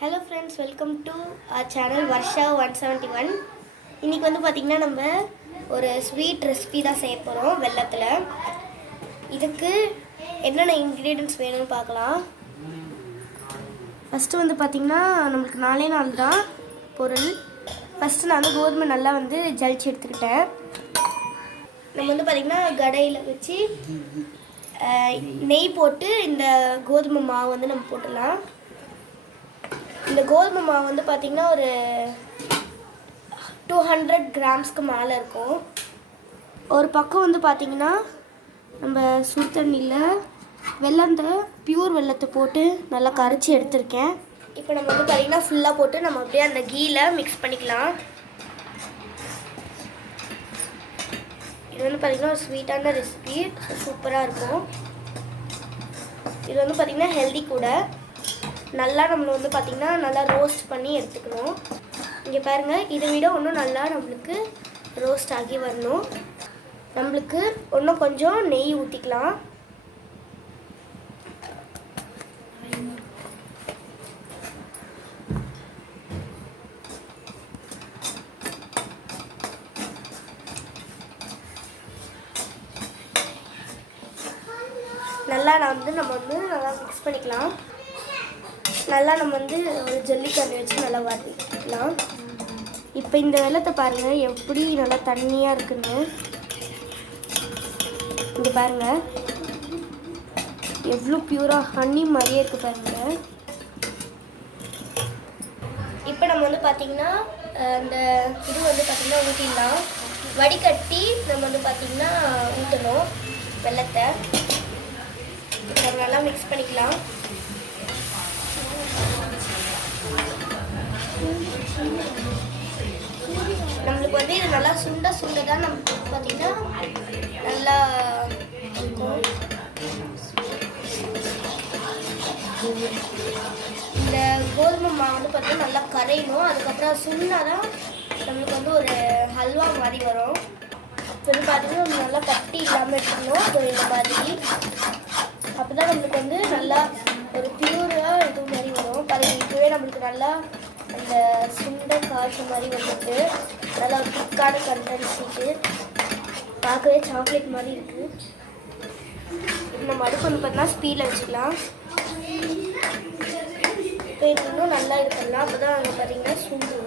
Hello friends, welcome to channel Varsha 171. இன்றைக்கி வந்து பார்த்திங்கன்னா நம்ம ஒரு ஸ்வீட் ரெசிபி தான் செய்ய போகிறோம் வெல்லத்தில். இதுக்கு என்னென்ன இன்க்ரீடியன்ட்ஸ் வேணும்னு பார்க்கலாம். ஃபஸ்ட்டு வந்து பார்த்திங்கன்னா நம்மளுக்கு 4 நாள் தான் பொருள். ஃபஸ்ட்டு நான் வந்து கோதுமை நல்லா வந்து ஜலிச்சு எடுத்துக்கிட்டேன். நம்ம வந்து பார்த்திங்கன்னா கடையில் வச்சு நெய் போட்டு இந்த கோதுமை மாவு வந்து நம்ம போட்டுடலாம். இந்த கோதுமை மாவு வந்து பார்த்திங்கன்னா ஒரு 200 கிராம்ஸ்க்கு மேலே இருக்கும். ஒரு பக்கம் வந்து பார்த்திங்கன்னா நம்ம சுடு தண்ணியில் வெல்லத்தை பியூர் வெல்லத்தை போட்டு நல்லா கரைச்சி எடுத்திருக்கேன். இப்போ நம்ம வந்து பார்த்திங்கன்னா ஃபுல்லாக போட்டு நம்ம அப்படியே அந்த கீயில் மிக்ஸ் பண்ணிக்கலாம். இது வந்து பார்த்திங்கன்னா ஒரு ஸ்வீட்டான ரெசிபி, சூப்பராக இருக்கும். இது வந்து பார்த்திங்கன்னா ஹெல்தி கூட. நல்லா நம்மளை வந்து பார்த்திங்கன்னா நல்லா ரோஸ்ட் பண்ணி எடுத்துக்கணும். இங்கே பாருங்கள், இதை விட இன்னும் நல்லா நம்மளுக்கு ரோஸ்ட் ஆகி வரணும். நம்மளுக்கு இன்னும் கொஞ்சம் நெய் ஊற்றிக்கலாம். நல்லா நம்ம வந்து நல்லா மிக்ஸ் பண்ணிக்கலாம். நல்லா நம்ம வந்து ஒரு ஜல்லிக்கரண்டி வச்சு நல்லா வதக்கிக்கலாம். இப்போ இந்த வெல்லத்தை பாருங்கள் எப்படி நல்லா தண்ணியாக இருக்குன்னு. இங்கே பாருங்கள் எவ்வளோ பியூராக ஹனி மாதிரியே இருக்குது பாருங்கள். இப்போ நம்ம வந்து பார்த்திங்கன்னா அந்த இது வந்து பார்த்திங்கன்னா ஊற்றிடலாம். வடிகட்டி நம்ம வந்து பார்த்திங்கன்னா ஊற்றணும் வெல்லத்தை. நம்ம நல்லா மிக்ஸ் பண்ணிக்கலாம். நம்மளுக்கு வந்து இது நல்லா சுண்ட தான் நம்ம பார்த்திங்கன்னா நல்லா இருக்கும். இந்த கோதுமை மாவு வந்து பார்த்திங்கன்னா நல்லா கரையணும். அதுக்கப்புறம் சுண்டாதான் நம்மளுக்கு வந்து ஒரு ஹல்வா மாதிரி வரும். இப்போ வந்து பார்த்திங்கன்னா நல்லா கட்டி இல்லாமல் எடுத்துக்கணும். ஸோ இந்த மாதிரி அப்போ தான் நம்மளுக்கு வந்து நல்லா ஒரு பியூராக இது மாதிரி வரும். பாருங்கள், இப்போவே நம்மளுக்கு நல்லா அந்த சுண்டை காய்ச்சி மாதிரி வந்துட்டு நல்லா ஒரு திக்கான கண்டன்சிட்டு பார்க்கவே சாக்லேட் மாதிரி இருக்குது. நம்ம அடுப்பு வந்து பார்த்தீங்கன்னா ஸ்பீடில் வச்சுக்கலாம். இப்போ இது இன்னும் நல்லா இருக்கலாம். அப்போ தான் அங்கே பார்த்தீங்கன்னா சுண்டு.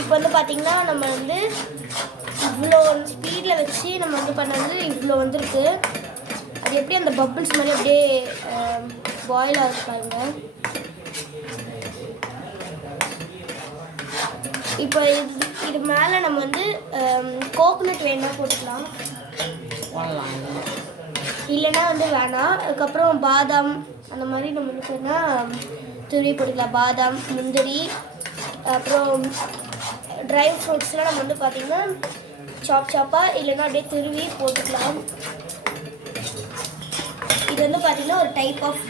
இப்போ வந்து பார்த்திங்கன்னா நம்ம வந்து இவ்வளோ ஸ்பீடில் வச்சு நம்ம வந்து பண்ணது இவ்வளோ வந்துருக்கு. அது எப்படி அந்த பப்பிள்ஸ் மாதிரி அப்படியே பாயில் ஆகிருக்காங்க. இப்போ இது மேலே நம்ம வந்து கோகோனட் வேணும்னா போட்டுக்கலாம், இல்லைன்னா வந்து வேணாம். அதுக்கப்புறம் பாதாம் அந்த மாதிரி நம்ம இருக்குன்னா துருவி போட்டுக்கலாம். பாதாம், முந்திரி, அப்புறம் ட்ரை ஃப்ரூட்ஸ்லாம் நம்ம வந்து பார்த்திங்கன்னா சாப்பாக இல்லைன்னா அப்படியே துருவி போட்டுக்கலாம். இது வந்து பார்த்திங்கன்னா ஒரு டைப் ஆஃப்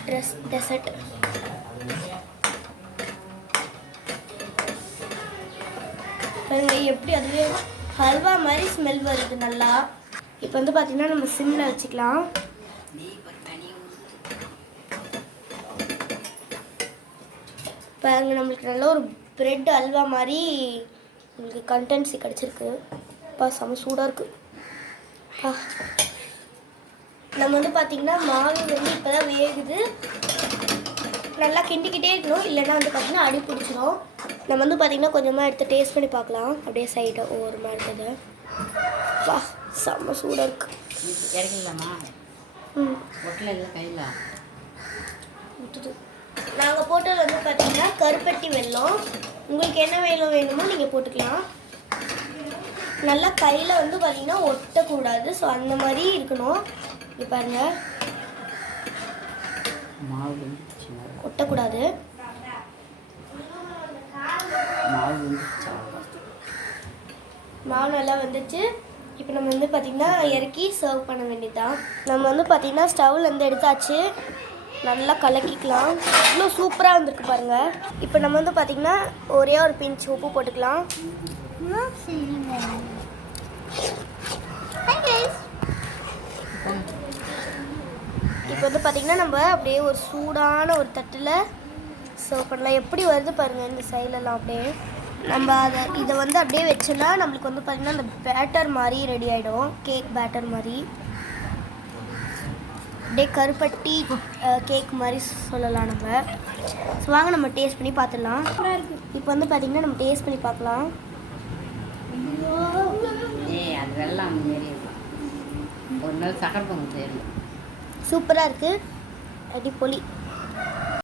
டெசர்ட். எப்படி அதுவே ஹல்வா மாதிரி ஸ்மெல் வருது நல்லா. இப்போ வந்து பார்த்திங்கன்னா நம்ம சிம்மில் வச்சுக்கலாம். இப்போ அங்கே நம்மளுக்கு நல்ல ஒரு பிரெட் அல்வா மாதிரி உங்களுக்கு கண்டென்சி கிடச்சிருக்கு. அப்பா செம சூடாக இருக்குது. நம்ம வந்து பார்த்திங்கன்னா மாவு வந்து இப்போ தான் வேகுது. நல்லா கிண்டிக்கிட்டே இருக்கணும், இல்லைன்னா வந்து பார்த்திங்கன்னா அடி பிடிச்சிடும். நம்ம வந்து பார்த்திங்கன்னா கொஞ்சமாக எடுத்து டேஸ்ட் பண்ணி பார்க்கலாம். அப்படியே சைடாக ஒவ்வொரு மாதிரி இருக்குது. வா, செம்ம சூடாக இருக்குது. நாங்கள் போட்டது வந்து பார்த்திங்கன்னா கருப்பட்டி வெல்லம். உங்களுக்கு என்ன வெல்லம் வேணுமோ நீங்கள் போட்டுக்கலாம். நல்லா கையில் வந்து பார்த்திங்கன்னா ஒட்டக்கூடாது. ஸோ அந்த மாதிரி இருக்கணும். இங்கே பாருங்கள், ஒட்டக்கூடாது. மாவு நல்லா வந்துச்சு. இப்போ நம்ம வந்து பார்த்திங்கன்னா இறக்கி சர்வ் பண்ண வேண்டியதுதான். நம்ம வந்து பார்த்திங்கன்னா ஸ்டவ்லேருந்து எடுத்தாச்சு. நல்லா கலக்கிக்கலாம். இவ்வளோ சூப்பராக வந்துருக்கு பாருங்கள். இப்போ நம்ம வந்து பார்த்திங்கன்னா ஒரே ஒரு பிஞ்ச் உப்பு போட்டுக்கலாம். இப்போ வந்து பார்த்திங்கன்னா நம்ம அப்படியே ஒரு சூடான ஒரு தட்டில் சர்வ் பண்ணலாம். எப்படி வருது பாருங்கள் இந்த சைட்லலாம். அப்படியே நம்ம இதை வந்து அப்படியே வச்சோன்னா நம்மளுக்கு வந்து பார்த்திங்கன்னா அந்த பேட்டர் மாதிரி ரெடி ஆகிடும். கேக் பேட்டர் மாதிரி அப்படியே கருப்பட்டி கேக் மாதிரி சொல்லலாம் நம்ம. ஸோ வாங்க நம்ம டேஸ்ட் பண்ணி பார்த்துடலாம். இப்போ வந்து பார்த்திங்கன்னா நம்ம டேஸ்ட் பண்ணி பார்க்கலாம். அது வெள்ளம் மாரி ஒரு நாள் சக்கரை பொங்கல் செய்யணும். சூப்பராக இருக்குது, அடிப்பொலி.